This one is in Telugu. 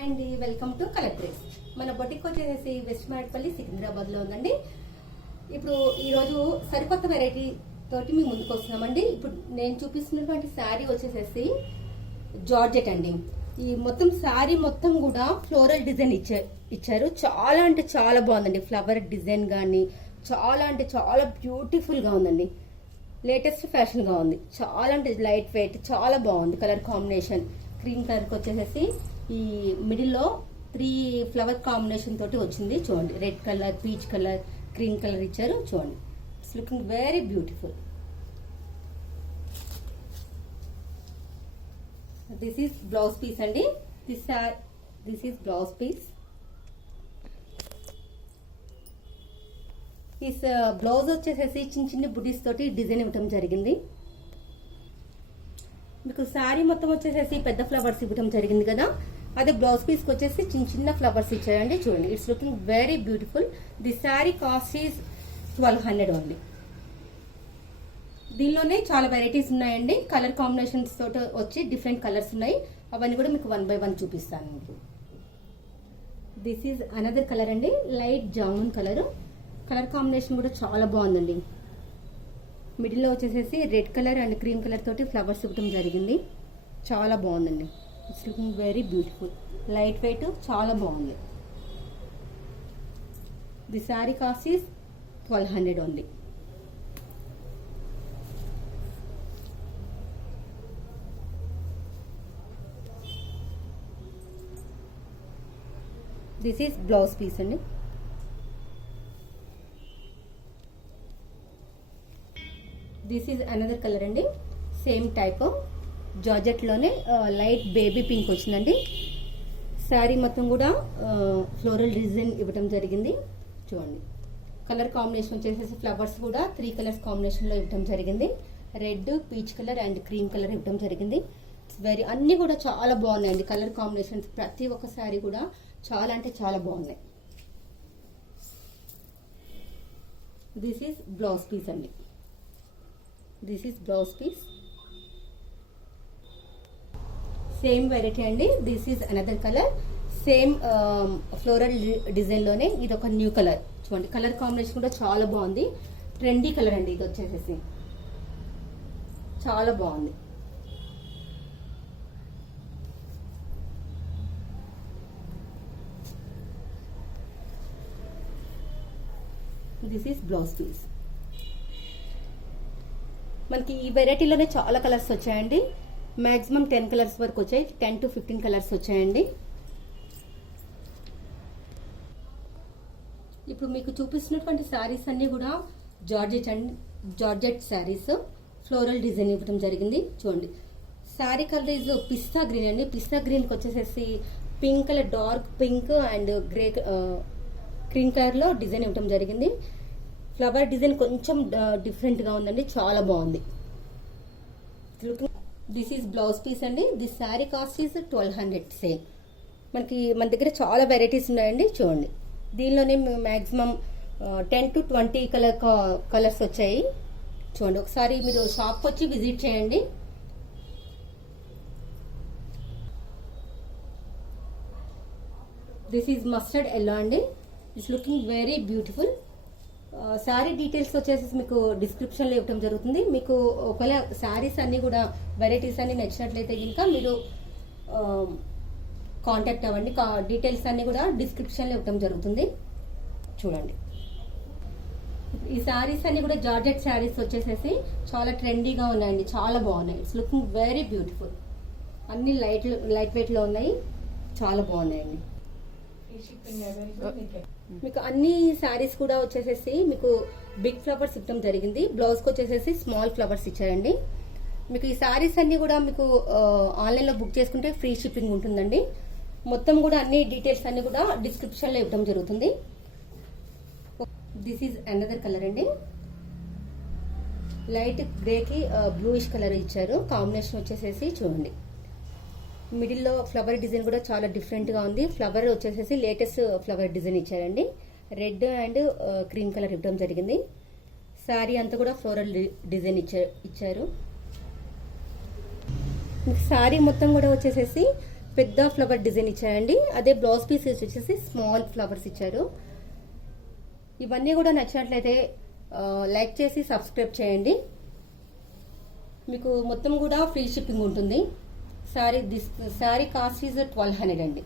హాయ్ అండి, వెల్కమ్ టు కలర్ డ్రెస్. మన బొటిక్ వచ్చేసి వెస్ట్ మారేట్పల్లి సికింద్రాబాద్ లో ఉందండి. ఇప్పుడు ఈరోజు సరికొత్త వెరైటీ తోటి మీ ముందుకు వస్తున్నామండి. ఇప్పుడు నేను చూపిస్తున్నటువంటి శారీ వచ్చేసేసి జార్జెట్ అండి. ఈ మొత్తం శారీ మొత్తం కూడా ఫ్లోరల్ డిజైన్ ఇచ్చారు. చాలా అంటే చాలా బాగుందండి. ఫ్లవర్ డిజైన్ కానీ చాలా అంటే చాలా బ్యూటిఫుల్ గా ఉందండి. లేటెస్ట్ ఫ్యాషన్ గా ఉంది. చాలా అంటే లైట్ వెయిట్, చాలా బాగుంది. కలర్ కాంబినేషన్ క్రీమ్ కలర్ కి వచ్చేసేసి ఈ మిడిల్ లో 3 ఫ్లవర్ కాంబినేషన్ తోటి వచ్చింది. చూడండి, red colour, peach colour, cream colour ఇచ్చారు. చూడండి, it's looking very beautiful. This is blouse piece అండి. This is blouse piece. ఈ బ్లౌజ్ వచ్చేసేసి చిన్న చిన్న బుటీస్ తోటి డిజైన్ ఇవ్వటం జరిగింది. మీకు శారీ మొత్తం వచ్చేసేసి పెద్ద ఫ్లవర్స్ ఇవ్వటం జరిగింది కదా, అదే బ్లౌజ్ పీస్ కి వచ్చేసి చిన్న చిన్న ఫ్లవర్స్ ఇచ్చారండి. చూడండి, it's looking very beautiful. The sari cost is 1200 only. దీనిలోనే చాలా వెరైటీస్ ఉన్నాయండి. కలర్ కాంబినేషన్స్ తోటి వచ్చి డిఫరెంట్ కలర్స్ ఉన్నాయి. అవన్నీ కూడా మీకు 1 by 1 చూపిస్తాను. దిస్ ఈజ్ అనదర్ కలర్ అండి, light jamun colour. Colour combination కూడా చాలా బాగుందండి. మిడిల్ లో వచ్చేసేసి red colour and cream colour తోటి ఫ్లవర్స్ ఇవ్వడం జరిగింది. చాలా బాగుందండి. It's looking very beautiful. Light weight, చాలా బాగుంది. The sari cost is 1200 only. This is blouse piece అండి. దిస్ ఈజ్ అనదర్ కలర్ అండి, సేమ్ టైప్ జార్జెట్ లోనే లైట్ బేబీ పింక్ వచ్చిందండి. శారీ మొత్తం కూడా ఫ్లోరల్ డిజైన్ ఇవ్వడం జరిగింది. చూడండి, కలర్ కాంబినేషన్ వచ్చేసి ఫ్లవర్స్ కూడా 3 కలర్స్ కాంబినేషన్ లో ఇవ్వడం జరిగింది. Red, peach colour and cream colour ఇవ్వడం జరిగింది. అన్ని కూడా చాలా బాగున్నాయండి. కలర్ కాంబినేషన్స్ ప్రతి ఒక్క శారీ కూడా చాలా అంటే చాలా బాగున్నాయి. దిస్ ఈజ్ బ్లౌజ్ పీస్ అండి. This is blouse piece. Same variety అండి. This is another colour, same floral design లోనే ఇది ఒక న్యూ కలర్. చూడండి, కలర్ కాంబినేషన్ కూడా చాలా బాగుంది. ట్రెండీ కలర్ అండి. ఇది వచ్చేసేసి చాలా బాగుంది. This is blouse piece. మనకి ఈ వెరైటీలోనే చాలా కలర్స్ వచ్చాయండి. మాక్సిమం 10 కలర్స్ వరకు వచ్చాయి. 10 to 15 కలర్స్ వచ్చాయండి. ఇప్పుడు మీకు చూపిస్తున్నటువంటి శారీస్ అన్ని కూడా జార్జెట్ శారీస్. ఫ్లోరల్ డిజైన్ ఇవ్వడం జరిగింది. చూడండి, sari colour is pista green అండి. పిస్తా గ్రీన్ కి వచ్చేసేసి pink colour, dark pink and grey cream colour లో డిజైన్ ఇవ్వడం జరిగింది. ఫ్లవర్ డిజైన్ కొంచెం డిఫరెంట్ గా ఉందండి. చాలా బాగుంది. దిస్ ఈస్ బ్లౌజ్ పీస్ అండి. This sari cost is 1200 same. మన దగ్గర చాలా వెరైటీస్ ఉన్నాయండి. చూడండి, దీనిలోనే మాక్సిమం 10 to 20 కలర్స్ వచ్చాయి. చూడండి, ఒకసారి మీరు షాప్కి వచ్చి విజిట్ చేయండి. దిస్ ఈజ్ మస్టర్డ్ ఎల్లో అండి. It's looking very beautiful. Sari details వచ్చేసి మీకు డిస్క్రిప్షన్ లో ఇవ్వడం జరుగుతుంది. మీకు ఒకవేళ శారీస్ అన్ని కూడా వెరైటీస్ అన్ని నచ్చినట్లయితే ఇంకా మీరు కాంటాక్ట్ అవ్వండి. డీటెయిల్స్ అన్ని కూడా డిస్క్రిప్షన్ లో ఇవ్వడం జరుగుతుంది. చూడండి, ఈ శారీస్ అన్ని కూడా జార్జెట్ శారీస్ వచ్చేసేసి చాలా ట్రెండీగా ఉన్నాయండి. చాలా బాగున్నాయి. It's looking very beautiful. అన్ని లైట్ వెయిట్ లో ఉన్నాయి. చాలా బాగున్నాయండి. మీకు అన్ని శారీస్ కూడా వచ్చేసేసి మీకు బిగ్ ఫ్లవర్స్ ఇవ్వడం జరిగింది. బ్లౌజ్ కి వచ్చేసేసి స్మాల్ ఫ్లవర్స్ ఇచ్చారండి. మీకు ఈ శారీస్ అన్ని కూడా మీకు ఆన్లైన్ లో బుక్ చేసుకుంటే ఫ్రీ షిప్పింగ్ ఉంటుందండి. మొత్తం కూడా అన్ని డీటెయిల్స్ అన్ని కూడా డిస్క్రిప్షన్ లో ఇవ్వడం జరుగుతుంది. దిస్ ఈజ్ అనదర్ కలర్ అండి. లైట్ గ్రే కి బ్లూయిష్ కలర్ ఇచ్చారు. కాంబినేషన్ వచ్చేసేసి చూడండి, మిడిల్ లో ఫ్లవర్ డిజైన్ కూడా చాలా డిఫరెంట్ గా ఉంది. ఫ్లవర్ వచ్చేసేసి లేటెస్ట్ ఫ్లవర్ డిజైన్ ఇచ్చారండి. రెడ్ అండ్ క్రీమ్ కలర్ ఇవ్వడం జరిగింది. శారీ అంతా కూడా ఫ్లోరల్ డిజైన్ ఇచ్చారు. శారీ మొత్తం కూడా వచ్చేసేసి పెద్ద ఫ్లవర్ డిజైన్ ఇచ్చారండి. అదే బ్లౌజ్ పీస్ వచ్చేసి స్మాల్ ఫ్లవర్స్ ఇచ్చారు. ఇవన్నీ కూడా నచ్చినట్లయితే లైక్ చేసి సబ్స్క్రైబ్ చేయండి. మీకు మొత్తం కూడా ఫ్రీ షిప్పింగ్ ఉంటుంది. శారీ కాస్ట్ ఈజ్ 1200 అండి.